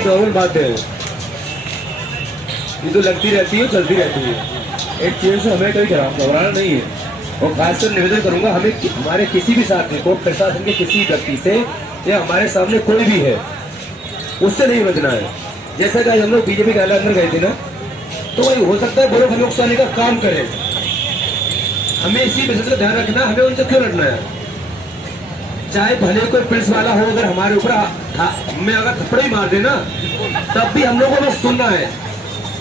ये नॉर्मल बातें हैं, ये तो लगती रहती है, चलती रहती है। एक चीज से हमें कोई घबराना नहीं है। और खासकर निवेदन करूंगा, हमें हमारे किसी भी साथ में कोर्ट प्रशासन के किसी व्यक्ति से या हमारे सामने कोई भी है उससे नहीं बचना है। जैसा कि हम लोग बीजेपी के अंदर गए थे ना, तो वही हो सकता है वो लोग हमें उकसाने का काम करें। हमें इसी विषय का ध्यान रखना, हमें उनसे क्यों लड़ना है। चाहे भले कोई पुलिस वाला हो, अगर हमारे ऊपर हमें अगर थप्पड़ ही मार देना, तब भी हम लोगों को बस सुनना है,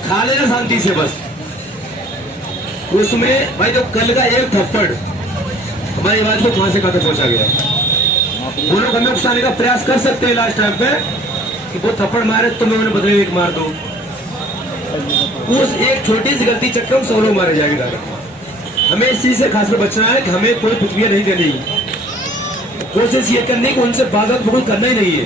खा लेना शांति से बस। उसमें भाई जो कल का एक थप्पड़ हमारी आवाज को कहां से कहां तक पहुंचा गया। वो लोग हमें उकसाने का प्रयास कर सकते हैं लास्ट टाइम पे कि वो थप्पड़ मारे तो मैं उन्हें बदले एक मार दूं। उस एक छोटी सी गलती चक्कर में 100 लोग मारे जाएंगे। हमें इस चीज से खासकर बचना है कि हमें कोई प्रतिक्रिया नहीं देनी, कोशिश ये करनी कि उनसे बागत बगुल करना ही नहीं है।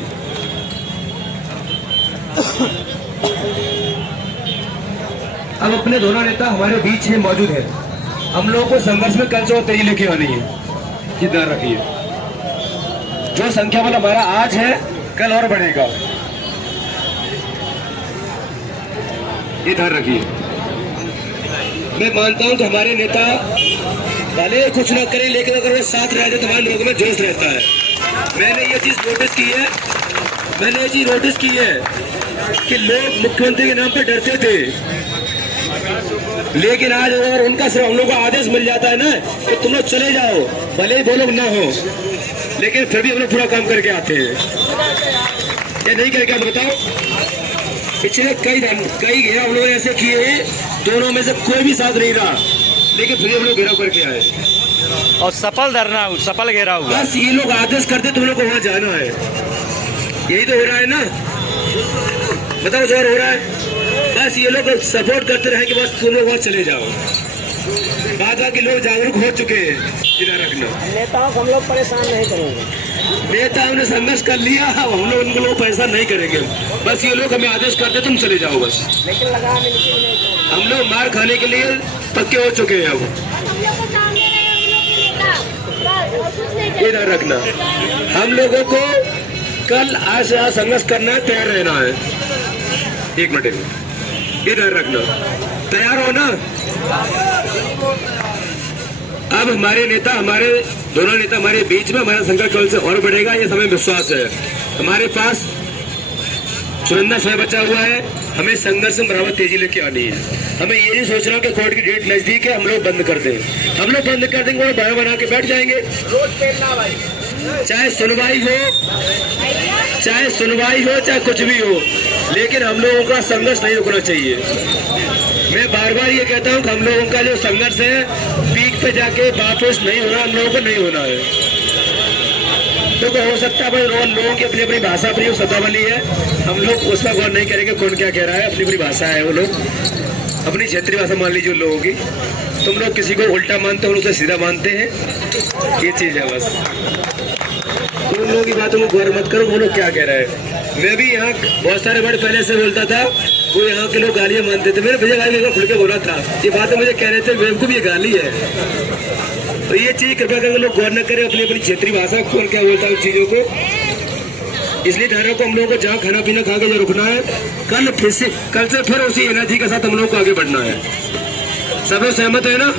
अब अपने दोनों नेता हमारे बीच में मौजूद है। हम लोगों को संघर्ष में कल से और तेजी लेके आनी है, ध्यान रखिए। जो संख्या बल हमारा आज है, कल और बढ़ेगा, ये ध्यान रखिए। मैं मानता हूं कि हमारे नेता भले कुछ ना करें, लेकिन अगर वो साथ रहते तो हमारे लोगों में जोश रहता है। मैंने ये चीज नोटिस की है, कि लोग मुख्यमंत्री के नाम पे डरते थे, लेकिन आज अगर उनका सिर्फ हम लोग को आदेश मिल जाता है ना कि तुम लोग चले जाओ, भले ही वो लोग ना हो, लेकिन फिर भी हम लोग पूरा काम करके आते हैं। या नहीं करके आप बताओ। पिछले कई घेराव हम लोग ऐसे किए हैं, दोनों में से कोई भी साथ नहीं रहा, लेकिन फिर हम लोग घेराव करके आए और सफल घेराव हुआ। बस ये लोग आदेश करते तुम लोग को वहां जाना है, यही तो हो रहा है ना। बताओ जो हो रहा है, बस ये लोग सपोर्ट करते रहे कि बस तुम लोग वहां चले जाओ। बात के लोग जागरूक हो चुके हैं, ध्यान रखना। नेताओं को हम लोग परेशान नहीं करेंगे, नेताओं ने संघर्ष कर लिया, हम लोग उनको लोग परेशान नहीं करेंगे। बस ये लोग हमें आदेश करते तुम चले जाओ बस। लेकिन लगा हम लोग मार खाने के लिए पक्के हो चुके हैं। अब ये ध्यान रखना, हम लोगों को कल आज से आज संघर्ष करना है, तैयार रहना है। एक मिनट, ये ध्यान रखना, तैयार हो ना। अब हमारे दोनों नेता हमारे बीच में, हमारा संघर्ष कल से और बढ़ेगा, ये हमें विश्वास है। हमारे पास चुनिंदा समय बचा हुआ है, हमें संघर्ष में बराबर तेजी लेके आनी है। हमें ये नहीं सोचना कि कोर्ट की डेट नजदीक है, हम लोग बंद कर दें। हम लोग बंद कर देंगे और बना बना के बैठ जाएंगे। चाहे सुनवाई हो चाहे कुछ भी हो, लेकिन हम लोगों का संघर्ष नहीं रुकना चाहिए। मैं बार बार ये कहता हूँ कि हम लोगों का जो संघर्ष है, पीक पे जाके वापस नहीं होना, हम लोगों को नहीं होना है। तो हो सकता है भाई लोगों की अपनी अपनी भाषा, अपनी शब्दावली है, हम लोग उस पर गौर नहीं करेंगे कौन क्या कह रहा है। अपनी अपनी भाषा है, वो लोग अपनी क्षेत्रीय भाषा मान लीजिए लोगों की। तुम लोग किसी को उल्टा मानते हो, उसे सीधा मानते हैं, ये चीज है बस। तुम लोगों की बातों को गौर मत करो, वो लोग क्या कह रहे हैं। मैं भी यहाँ बहुत सारे वर्ड पहले से बोलता था, वो यहाँ के लोग गालियां मानते थे। मेरे भैया गाली खुल के बोला था, ये बातें मुझे कह रहे थे बेवकूफ ये गाली है। तो ये चीज कृपया करके लोग गौर न करें अपनी अपनी क्षेत्रीय भाषा कौन क्या बोलता है उन चीजों को। इसलिए ढारों को हम लोगों को जहाँ खाना पीना खा के जो रुकना है, कल से फिर उसी एनर्जी के साथ हम लोग को आगे बढ़ना है। सब लोग सहमत है ना?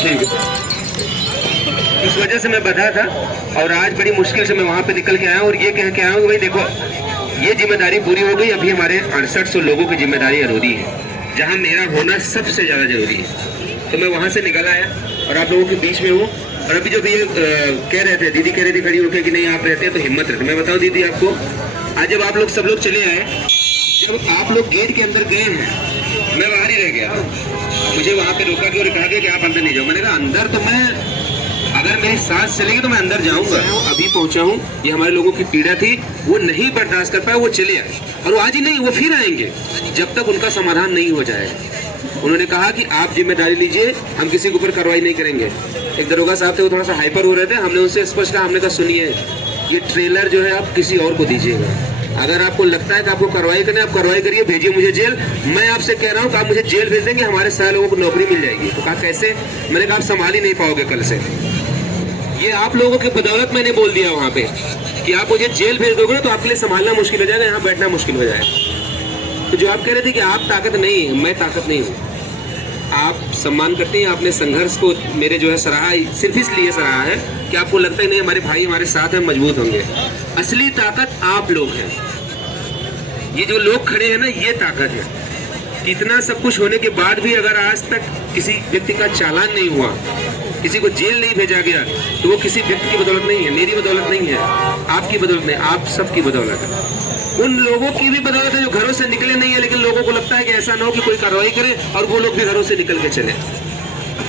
ठीक है। इस वजह से मैं बता था, और आज बड़ी मुश्किल से मैं वहां पे निकल के आया और ये कह के आया हूँ कि भाई देखो, ये जिम्मेदारी पूरी हो गई। अभी हमारे 6800 लोगों की जिम्मेदारी अधूरी है, जहां मेरा होना सबसे ज्यादा जरूरी है। तो मैं वहां से निकल आया और आप लोगों के बीच में हूँ। और अभी जब ये कह रहे थे, दीदी कह रही थी खड़ी होकर कि नहीं आप रहते हैं तो हिम्मत रखते। मैं बताऊँ दीदी आपको, आज जब आप लोग सब लोग चले आए, जब आप लोग गेट के अंदर गए हैं, मैं बाहर ही रह गया। मुझे वहां पे रोका गया और कहा गया कि आप अंदर नहीं जाओ। मैंने कहा अंदर तो मैं, अगर मेरी सांस चलेगी तो मैं अंदर जाऊंगा। अभी पहुंचा हूं, ये हमारे लोगों की पीड़ा थी, वो नहीं बर्दाश्त कर पाए, वो चले आए। और वो आज ही नहीं, वो फिर आएंगे जब तक उनका समाधान नहीं हो जाए। उन्होंने कहा कि आप जिम्मेदारी लीजिए, हम किसी के ऊपर कार्रवाई नहीं करेंगे। एक दरोगा साहब थे, वो थोड़ा सा हाइपर हो रहे थे। हमने उनसे स्पष्ट कहा, हमने कहा सुनिए, ये ट्रेलर जो है आप किसी और को दीजिएगा। अगर आपको लगता है कि आपको कार्रवाई करनी है, आप कार्रवाई करिए, भेजिए मुझे जेल। मैं आपसे कह रहा हूँ कि आप मुझे जेल भेज देंगे, हमारे सारे लोगों को नौकरी मिल जाएगी। तो कहा कैसे? मैंने कहा आप संभाल ही नहीं पाओगे कल से। ये आप लोगों की बदौलत मैंने बोल दिया वहाँ पे कि आप मुझे जेल भेज दोगे ना तो आपके लिए संभालना मुश्किल हो जाएगा, यहाँ बैठना मुश्किल हो जाएगा। तो जो आप कह रहे थे कि आप ताकत नहीं है, मैं ताकत नहीं हूँ। आप सम्मान करते हैं, आपने संघर्ष को मेरे जो है सराहा, सिर्फ इसलिए सराहा है कि आपको लगता ही नहीं हमारे भाई हमारे साथ हैं, मजबूत होंगे। असली ताकत आप लोग हैं। ये जो लोग खड़े हैं ना, ये ताकत है। इतना सब कुछ होने के बाद भी अगर आज तक किसी व्यक्ति का चालान नहीं हुआ, किसी को जेल नहीं भेजा गया, तो वो किसी व्यक्ति की बदौलत नहीं है, मेरी बदौलत नहीं है, आपकी बदौलत नहीं, आप सबकी बदौलत है। उन लोगों की भी बदौलत है जो घरों से निकले नहीं है, लेकिन लोगों को लगता है कि ऐसा ना हो कि कोई कार्रवाई करे और वो लोग भी घरों से निकल के चले।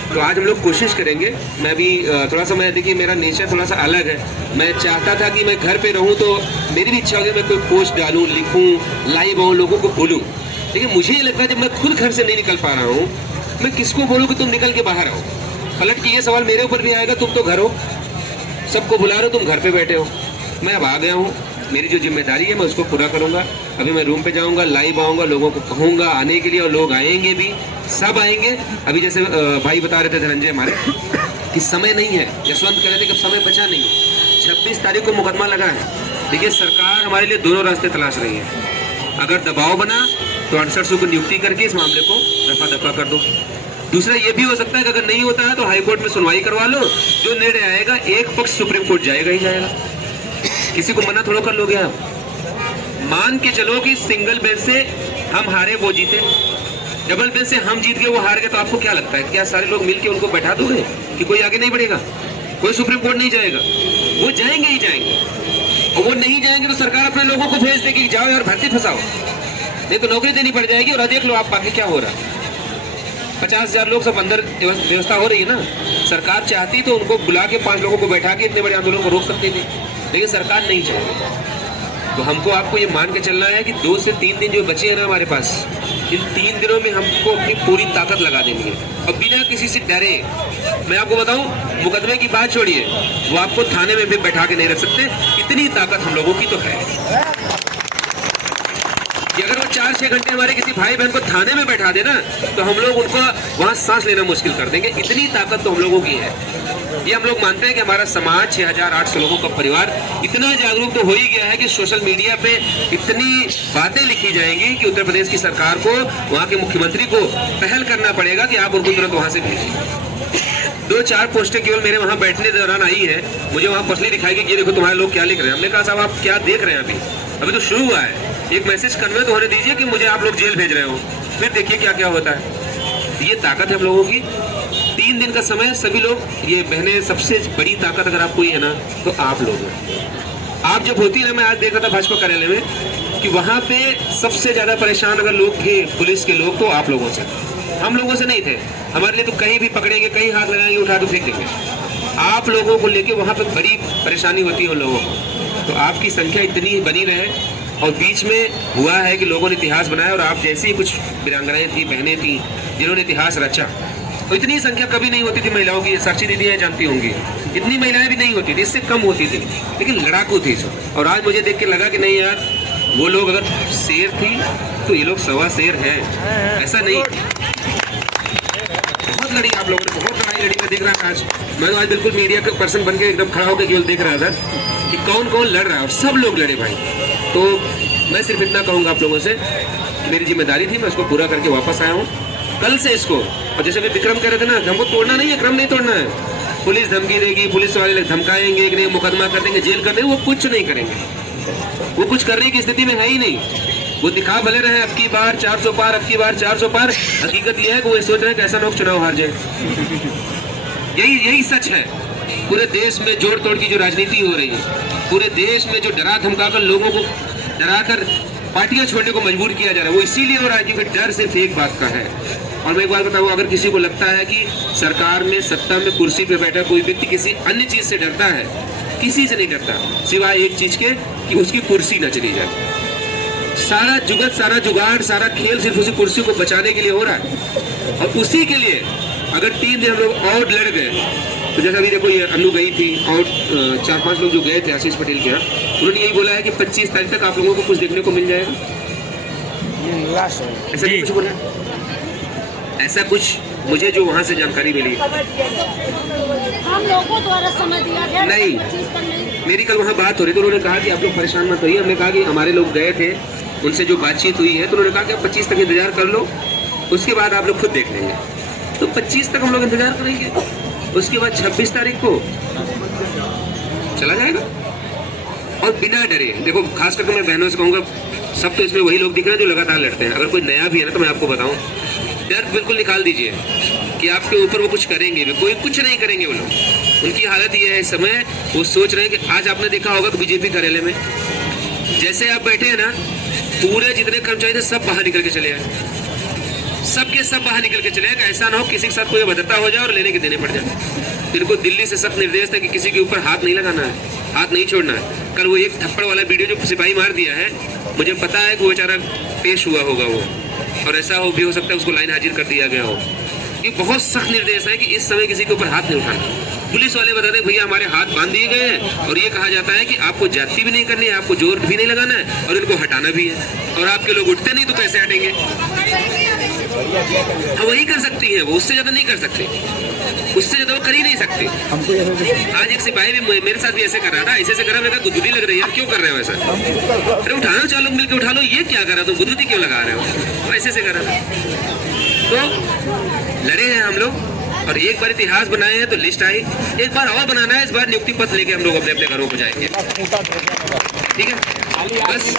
तो आज हम लोग कोशिश करेंगे। मैं भी थोड़ा सा, मैं देखिए मेरा नेचर थोड़ा सा अलग है। मैं चाहता था कि मैं घर पे रहूं, तो मेरी भी इच्छा होगी मैं कोई पोस्ट डालूं, लिखूं, लाइव आऊं, लोगों को बोलूं। लेकिन मुझे ये लगता है जब मैं खुद घर से नहीं निकल पा रहा हूँ, मैं किसको बोलूँ कि तुम निकल के बाहर आओ। पलट के ये सवाल मेरे ऊपर भी आएगा, तुम तो घर हो, सबको बुला रहे हो, तुम घर पे बैठे हो। मैं अब आ गया हूँ, मेरी जो जिम्मेदारी है मैं उसको पूरा करूँगा। अभी मैं रूम पे जाऊँगा, लाइव आऊँगा, लोगों को कहूँगा आने के लिए, और लोग आएंगे भी, सब आएंगे। अभी जैसे भाई बता रहे थे धनंजय हमारे कि समय नहीं है, यशवंत कह रहे थे कि समय बचा नहीं है। 26 तारीख को मुकदमा लगा है। देखिए सरकार हमारे लिए दोनों रास्ते तलाश रही है। अगर दबाव बना तो 6800 को नियुक्ति करके इस मामले को रफा दफा कर दो। दूसरा ये भी हो सकता है कि अगर नहीं होता है तो हाईकोर्ट में सुनवाई करवा लो, जो निर्णय आएगा एक पक्ष सुप्रीम कोर्ट जाएगा ही जाएगा। किसी को मना थोड़ा कर लोगे आप। मान के चलो कि सिंगल बेंच से हम हारे वो जीते, डबल बेंच से हम जीत गए वो हार गए, तो आपको क्या लगता है क्या सारे लोग मिलके उनको बैठा दोगे कि कोई आगे नहीं बढ़ेगा, कोई सुप्रीम कोर्ट नहीं जाएगा? वो जाएंगे ही जाएंगे, और वो नहीं जाएंगे तो सरकार अपने लोगों को भेज देगी, जाओ यार भर्ती फंसाओ, नहीं तो नौकरी देनी पड़ जाएगी। और देख लो आप बाकी क्या हो रहा है। 50,000 लोग सब अंदर व्यवस्था हो रही है ना। सरकार चाहती तो उनको बुला के 5 लोगों को बैठा के इतने बड़े आंदोलन को रोक सकती थी, लेकिन सरकार नहीं चाहती। तो हमको आपको ये मान के चलना है कि 2 से 3 दिन जो बचे हैं ना हमारे पास, इन 3 दिनों में हमको अपनी पूरी ताकत लगा देनी है, और बिना किसी से डरे। मैं आपको बताऊं, मुकदमे की बात छोड़िए, वो आपको थाने में भी बैठा के नहीं रख सकते, इतनी ताकत हम लोगों की तो है कि अगर वो 4-6 घंटे हमारे किसी भाई बहन को थाने में बैठा देना तो हम लोग उनको वहां सांस लेना मुश्किल कर देंगे। इतनी ताकत तो हम लोगों की है। ये हम लोग मानते हैं कि हमारा समाज 6800 लोगों का परिवार इतना जागरूक तो हो ही गया है कि सोशल मीडिया पे इतनी बातें लिखी जाएंगी कि उत्तर प्रदेश की सरकार को, वहाँ के मुख्यमंत्री को पहल करना पड़ेगा कि आप उनको तुरंत वहाँ से भेजिए। 2-4 पोस्टें केवल मेरे वहाँ बैठने के दौरान आई है, मुझे वहाँ पर्सनली दिखाई कि ये देखो तुम्हारे लोग क्या लिख रहे हैं। हमने कहा साहब आप क्या देख रहे हैं, अभी तो शुरू हुआ है, एक मैसेज कन्वे तो होने दीजिए कि मुझे आप लोग जेल भेज रहे हो, फिर देखिए क्या क्या होता है। ये ताकत है हम लोगों की। 3 दिन का समय, सभी लोग, ये बहनें, सबसे बड़ी ताकत अगर आपको ये है ना तो आप लोग हैं। आप जब होती है ना, मैं आज देख रहा था भाजपा कार्यालय में कि वहाँ पे सबसे ज्यादा परेशान अगर लोग थे पुलिस के लोग तो आप लोगों से, हम लोगों से नहीं थे। हमारे लिए तो कहीं भी पकड़ेंगे, कहीं हाथ लगाएंगे, उठा तो फेंक देंगे। आप लोगों को लेके वहाँ पे बड़ी परेशानी होती है उन लोगों को। तो आपकी संख्या इतनी बनी रहे, और बीच में हुआ है कि लोगों ने इतिहास बनाया, और आप जैसी कुछ वीरांगनाएं थी, बहनें थी जिन्होंने इतिहास रचा। तो इतनी संख्या कभी नहीं होती थी महिलाओं की, साक्षी दीदी है जानती होंगी, इतनी महिलाएं भी नहीं होती थी, इससे कम होती थी, लेकिन लड़ाकू थी सब। और आज मुझे देख के लगा कि नहीं यार, वो लोग अगर शेर थी तो ये लोग 1.25 शेर है, ऐसा नहीं। बहुत लड़ी आप लोगों ने, बहुत लड़ाई लड़ी। मैं देख रहा था आज, मैं तो आज बिल्कुल मीडिया का पर्सन बन के एकदम खड़ा होकर केवल देख रहा था कि कौन कौन लड़ रहा है, और सब लोग लड़े भाई। तो मैं सिर्फ इतना कहूँगा आप लोगों से, मेरी जिम्मेदारी थी, मैं उसको पूरा करके वापस आया हूँ। कल से इसको, और जैसे अभी विक्रम कह रहे थे ना, हमको तोड़ना नहीं है, क्रम नहीं तोड़ना है। पुलिस धमकी देगी, पुलिस वाले धमकाएंगे कि नहीं मुकदमा कर देंगे, जेल कर देंगे, वो कुछ नहीं करेंगे। वो कुछ करने की स्थिति में है ही नहीं। वो दिखा भले रहे अब की बार 400 पार, अब की बार 400 पार, हकीकत यह है कि वो सोच रहे हैं कैसा लोग चुनाव हार जाए। यही सच है। पूरे देश में जोड़ तोड़ की जो राजनीति हो रही है, पूरे देश में जो डरा धमकाकर लोगों को डराकर पार्टियां छोड़ने को मजबूर किया जा रहा है, वो इसीलिए हो रहा है क्योंकि डर सिर्फ एक बात का है। और मैं एक बात बताऊं, अगर किसी को लगता है कि सरकार में, सत्ता में, कुर्सी पे बैठा कोई व्यक्ति किसी अन्य चीज से डरता है, किसी से नहीं डरता, सिवाय एक चीज के कि उसकी कुर्सी न चली जाए। सारा जुगत, सारा जुगाड़, सारा खेल सिर्फ उसी कुर्सी को बचाने के लिए हो रहा है। और उसी के लिए अगर 3 दिन हम लोग और लड़ गए, तो जैसे अभी देखो ये अनु गई थी, और 4-5 लोग जो गए थे आशीष पटेल के यहाँ, उन्होंने यही बोला है कि 25 तारीख तक आप लोगों को कुछ देखने को मिल जाएगा। ऐसा नहीं कुछ बोला, ऐसा कुछ मुझे जो वहाँ से जानकारी मिली, हम लोगों द्वारा समझ दिया गया नहीं। 25 तक नहीं। मेरी कल वहाँ बात हो रही थी, उन्होंने कहा कि आप लोग परेशान मत होइए। हमने कहा कि हमारे लोग गए थे, उनसे जो बातचीत हुई है, तो उन्होंने कहा कि आप 25 तक इंतजार कर लो, उसके बाद आप लोग खुद देख लेंगे। तो 25 तक हम लोग इंतजार करेंगे, उसके बाद 26 तारीख को चला जाएगा। और बिना डरे, देखो खास करके मैं बहनों से कहूँगा, सब तो इसमें वही लोग दिख रहे हैं जो लगातार लड़ते हैं। अगर कोई नया भी है ना, तो मैं आपको बताऊँ, डर बिल्कुल निकाल दीजिए कि आपके ऊपर वो कुछ करेंगे भी। कोई कुछ नहीं करेंगे वो लोग। उनकी हालत ये है इस समय, वो सोच रहे हैं कि आज आपने देखा होगा कि बीजेपी कार्यालय में जैसे आप बैठे हैं ना, पूरे जितने कर्मचारी थे सब बाहर निकल के चले आए, सबके सब बाहर निकल के चले आए। ऐसा ना हो किसी के साथ कोई अभद्रता हो जाए और लेने के देने पड़ जाए। इनको दिल्ली से सख्त निर्देश था कि किसी के ऊपर हाथ नहीं लगाना है, हाथ नहीं छोड़ना है। कल वो एक थप्पड़ वाला वीडियो जो सिपाही मार दिया है, मुझे पता है कि वो बेचारा पेश हुआ होगा वो, और ऐसा हो भी हो सकता है उसको लाइन हाजिर कर दिया गया हो। ये बहुत सख्त निर्देश है कि इस समय किसी के ऊपर हाथ नहीं उठाना। पुलिस वाले बताते हैं भैया हमारे हाथ बांध दिए गए हैं, और ये कहा जाता है कि आपको जाति भी नहीं करनी है, आपको जोर भी नहीं लगाना है, और इनको हटाना भी है। और आपके लोग उठते नहीं तो कैसे हटेंगे? हाँ, वही कर सकती है वो, उससे ज्यादा नहीं कर सकते, उससे ज्यादा वो कर ही नहीं सकते। आज एक सिपाही भी मेरे साथ भी ऐसे कर रहा था, ऐसे कर रहा, मेरे को गुदगुदी लग रही है, क्यों कर रहे हो ऐसा? अरे उठाना, चार लोग मिलकर उठा लो, ये क्या कर रहा, तुम गुदगुदी क्यों लगा रहे हो? ऐसे से कर रहा था। तो लड़े हैं हम लोग, और एक बार इतिहास बनाए हैं तो लिस्ट आई, एक बार और बनाना है। इस बार नियुक्ति पत्र लेके हम लोग अपने अपने घरों को जाएंगे, ठीक है? बस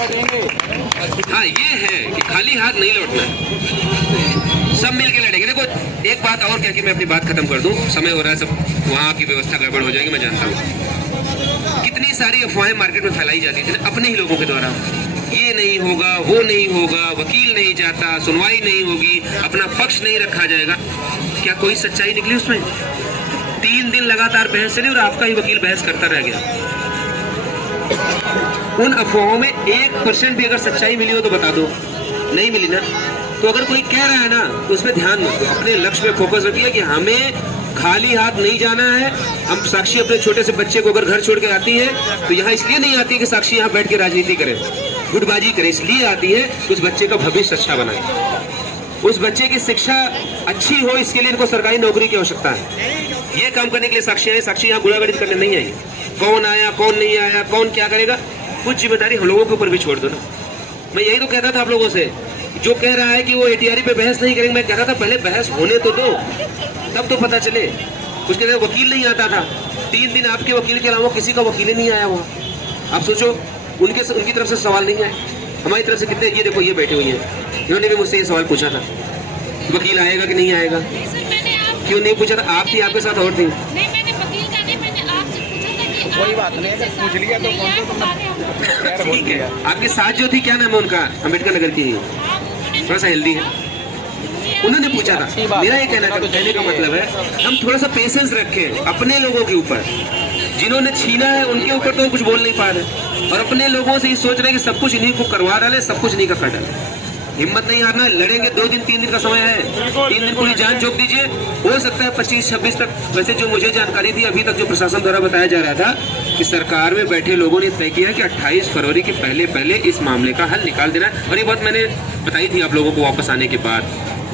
हाँ, ये है कि खाली हाथ नहीं लौटना, सब मिलके लड़ेंगे। देखो एक बात और क्या कि मैं अपनी बात खत्म कर दूं, समय हो रहा है, सब वहाँ की व्यवस्था गड़बड़ हो जाएगी, मैं जानता हूँ। कितनी सारी अफवाहें मार्केट में फैलाई जाती थी ना अपने ही लोगों के द्वारा, ये नहीं होगा, वो नहीं होगा, वकील नहीं जाता, सुनवाई नहीं होगी, अपना पक्ष नहीं रखा जाएगा। क्या कोई सच्चाई निकली उसमें? 3 दिन लगातार बहस चली और आपका ही वकील बहस करता रह गया। उन अफवाहों में 1% भी अगर सच्चाई मिली हो तो बता दो, नहीं मिली ना। तो अगर कोई कह रहा है ना, तो उसमें ध्यान मत दो, अपने लक्ष्य पे फोकस रखिए कि हमें खाली हाथ नहीं जाना है। हम साक्षी अपने छोटे से बच्चे को अगर घर छोड़ के आती है तो यहाँ इसलिए नहीं आती है कि साक्षी यहाँ बैठ के राजनीति करे, गुटबाजी करे, इसलिए आती है कि उस बच्चे का भविष्य अच्छा बनाए, उस बच्चे की शिक्षा अच्छी हो, इसके लिए इनको सरकारी नौकरी की आवश्यकता है। ये काम करने के लिए साक्षी आई। साक्षी यहाँ गुड़ागड़ित करने नहीं आई, कौन आया कौन नहीं आया, कौन क्या करेगा, कुछ जिम्मेदारी हम लोगों के ऊपर भी छोड़ दो ना। मैं यही तो कहता था आप लोगों से, जो कह रहा है कि वो ATRE पे बहस नहीं करेंगे, मैं कह रहा था पहले बहस होने तो दो, तब तो पता चले। कुछ कहते वकील नहीं आता था, 3 दिन आपके वकील के अलावा किसी का वकील नहीं आया वहाँ। आप सोचो, उनकी तरफ से सवाल नहीं आए, हमारी तरफ से कितने। ये देखो ये बैठे हुए हैं, इन्होंने भी मुझसे ये सवाल पूछा था, वकील आएगा कि नहीं आएगा। क्यों नहीं पूछा था? आप थी, आपके साथ और थी। नहीं, मैंने वकील का नहीं, मैंने आपसे पूछा था कि कोई बात नहीं, अगर पूछ लिया तो कौन सा तो ठीक है, आपके साथ जो थी, क्या नाम है उनका? अम्बेडकर नगर की, थोड़ा सा हेल्दी है, उन्होंने पूछा था। मेरा ये कहने का मतलब है हम थोड़ा सा पेशेंस रखें अपने लोगों के ऊपर। जिन्होंने छीना है उनके ऊपर तो कुछ बोल नहीं पा रहे, और अपने लोगों से ये सोच रहे हैं कि सब कुछ इन्हीं को करवा डाले, सब कुछ इन्हीं का कर डाले। हिम्मत नहीं हारना, लड़ेंगे। 2 दिन 3 दिन का समय है, 3 दिन पूरी जान झोंक दीजिए। हो सकता है 25-26 तक। वैसे जो मुझे जानकारी थी अभी तक, जो प्रशासन द्वारा बताया जा रहा था कि सरकार में बैठे लोगों ने तय किया कि 28 फरवरी के पहले इस मामले का हल निकाल देना। और ये बात मैंने बताई थी आप लोगों को वापस आने के बाद,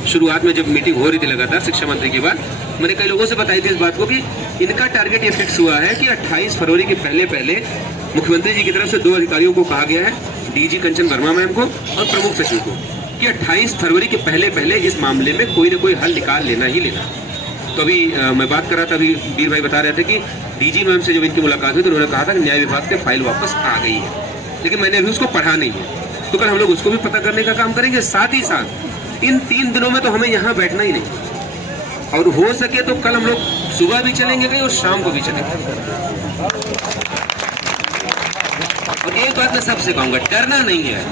शुरुआत में जब मीटिंग हो रही थी लगातार शिक्षा मंत्री के बाद, मैंने कई लोगों से बताई थी इस बात को कि इनका टारगेट ये फिक्स हुआ है कि 28 फरवरी के पहले मुख्यमंत्री जी की तरफ से 2 अधिकारियों को कहा गया है, DG कंचन वर्मा मैम को और प्रमुख सचिव को, कि 28 फरवरी के पहले इस मामले में कोई ना कोई हल निकाल लेना ही लेना। तो अभी मैं बात कर रहा था, अभी वीर भाई बता रहे थे कि DG मैम से जब इनकी मुलाकात हुई तो उन्होंने कहा था कि न्याय विभाग से फाइल वापस आ गई है, लेकिन मैंने अभी उसको पढ़ा नहीं है। तो कल हम लोग उसको भी पता करने का काम करेंगे। साथ ही साथ इन 3 दिनों में तो हमें यहाँ बैठना ही नहीं, और हो सके तो कल हम लोग सुबह भी चलेंगे कहीं और शाम को भी चलेंगे। और एक बात मैं सबसे कहूंगा, डरना नहीं है।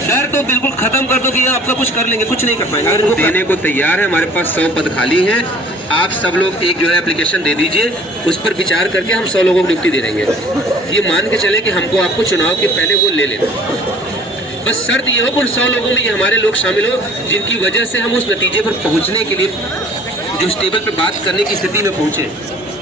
डर तो बिल्कुल खत्म कर दो कि आपका कुछ कर लेंगे, कुछ नहीं कर पाएंगे। अगर वो देने को तैयार है, हमारे पास 100 पद खाली हैं। आप सब लोग एक जो है एप्लीकेशन दे दीजिए, उस पर विचार करके हम 100 लोगों को नियुक्ति दे देंगे। ये मान के चले कि हमको आपको चुनाव के पहले वो ले लेना। बस शर्त ये हो कि उन 100 लोगों में ये हमारे लोग शामिल हो जिनकी वजह से हम उस नतीजे पर पहुंचने के लिए, जो इस टेबल पर बात करने की स्थिति में पहुंचे,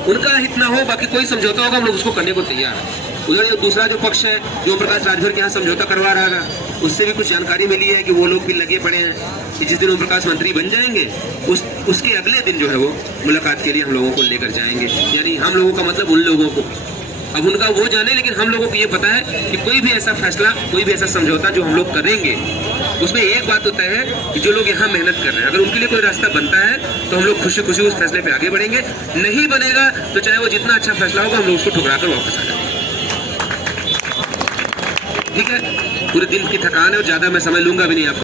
उनका हित ना हो। बाकी कोई समझौता होगा हम लोग उसको करने को तैयार हैं। उधर जो दूसरा जो पक्ष है, जो प्रकाश राजभर के यहाँ समझौता करवा रहा था, उससे भी कुछ जानकारी मिली है कि वो लोग भी लगे पड़े हैं कि जिस दिन ओम प्रकाश मंत्री बन जाएंगे उसके अगले दिन जो है वो मुलाकात के लिए हम लोगों को लेकर जाएंगे। यानी हम लोगों का मतलब उन लोगों को, अब उनका वो जाने, लेकिन हम लोगों को ये पता है कि कोई भी ऐसा फैसला, कोई भी ऐसा समझौता जो हम लोग करेंगे, उसमें एक बात होता है कि जो लोग यहाँ मेहनत कर रहे हैं, अगर उनके लिए कोई रास्ता बनता है तो हम लोग खुशी खुशी उस फैसले पे आगे बढ़ेंगे। नहीं बनेगा तो चाहे वो जितना अच्छा फैसला होगा हम लोग उसको ठुकरा कर वापस आ जाएंगे। ठीक है, पूरे दिन की थकान है और ज्यादा मैं समय लूंगा भी नहीं आपको।